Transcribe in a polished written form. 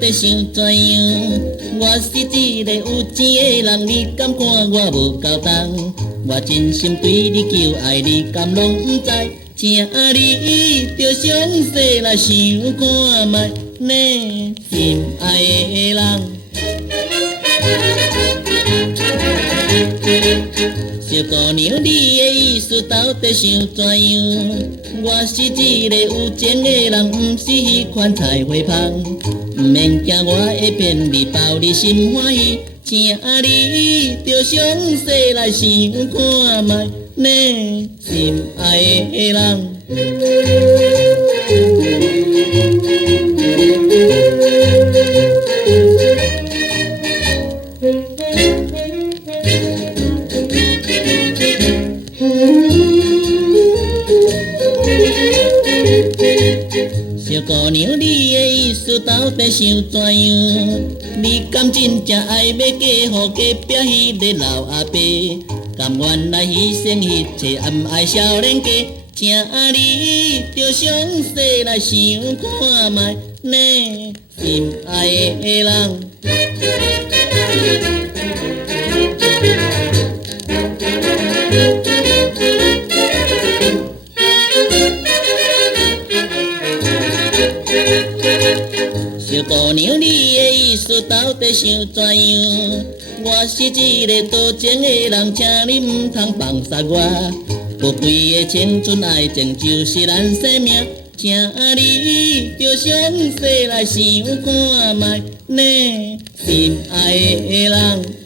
底想怎样？我是一个有钱的人，你敢看我无够重？我真心对你求爱，你敢拢不知？请你著详细来想看覓呢，心爱的人。小姑娘，你的意思到底想怎样？我是一个有钱的人，不是彼款采花蜂。不免惊我会骗你包你心欢喜，请你著详细来想看覓呢，心爱的人。小姑娘，你的意思到底想怎样？你敢真正爱要嫁予隔壁彼个老阿伯？甘愿来牺牲一切暗爱少年家？请你著详细来想看覓呢，心爱的人。小姑娘，你的意思到底想怎样？我是一个多情的人，请你不通放弃我。宝贵的青春爱情就是咱生命，请你著详细来想看覓呢，心爱的人。